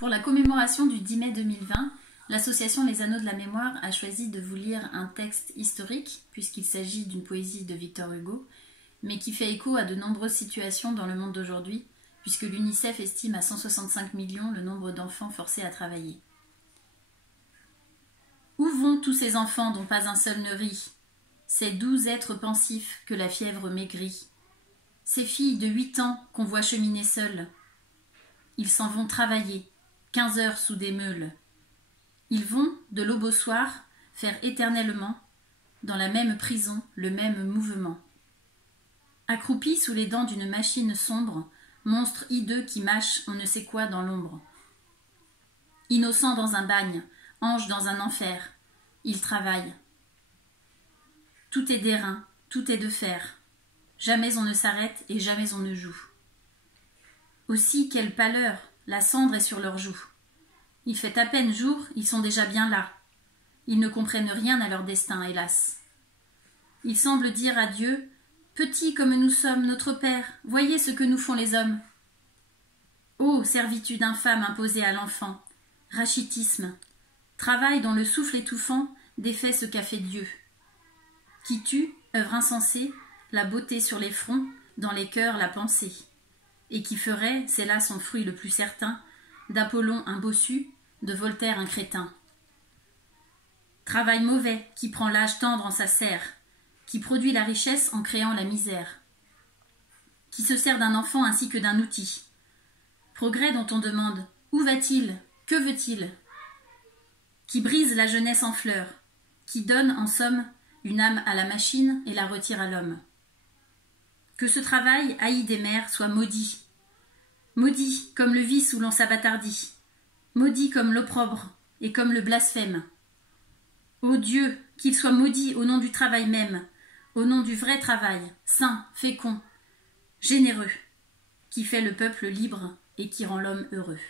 Pour la commémoration du 10 mai 2020, l'association Les Anneaux de la Mémoire a choisi de vous lire un texte historique, puisqu'il s'agit d'une poésie de Victor Hugo, mais qui fait écho à de nombreuses situations dans le monde d'aujourd'hui, puisque l'UNICEF estime à 165 millions le nombre d'enfants forcés à travailler. Où vont tous ces enfants dont pas un seul ne rit, ces doux êtres pensifs que la fièvre maigrit, ces filles de 8 ans qu'on voit cheminer seules? Ils s'en vont travailler, 15 heures sous des meules. Ils vont, de l'aube au soir, faire éternellement, dans la même prison, le même mouvement. Accroupis sous les dents d'une machine sombre, monstre hideux qui mâche on ne sait quoi dans l'ombre. Innocent dans un bagne, ange dans un enfer, ils travaillent. Tout est d'airain, tout est de fer. Jamais on ne s'arrête et jamais on ne joue. Aussi, quelle pâleur, la cendre est sur leurs joues. Il fait à peine jour, ils sont déjà bien là. Ils ne comprennent rien à leur destin, hélas. Ils semblent dire à Dieu, « Petits comme nous sommes, notre Père, voyez ce que nous font les hommes. » Ô servitude infâme imposée à l'enfant, rachitisme, travail dont le souffle étouffant défait ce qu'a fait Dieu. Qui tue, œuvre insensée, la beauté sur les fronts, dans les cœurs la pensée, et qui ferait, c'est là son fruit le plus certain, d'Apollon un bossu, de Voltaire un crétin. Travail mauvais, qui prend l'âge tendre en sa serre, qui produit la richesse en créant la misère, qui se sert d'un enfant ainsi que d'un outil. Progrès dont on demande, où va-t-il? Que veut-il? Qui brise la jeunesse en fleurs, qui donne, en somme, une âme à la machine et la retire à l'homme. Que ce travail, haï des mères, soit maudit. Maudit comme le vice où l'on s'abattardit. Maudit comme l'opprobre et comme le blasphème. Ô Dieu, qu'il soit maudit au nom du travail même, au nom du vrai travail, saint, fécond, généreux, qui fait le peuple libre et qui rend l'homme heureux.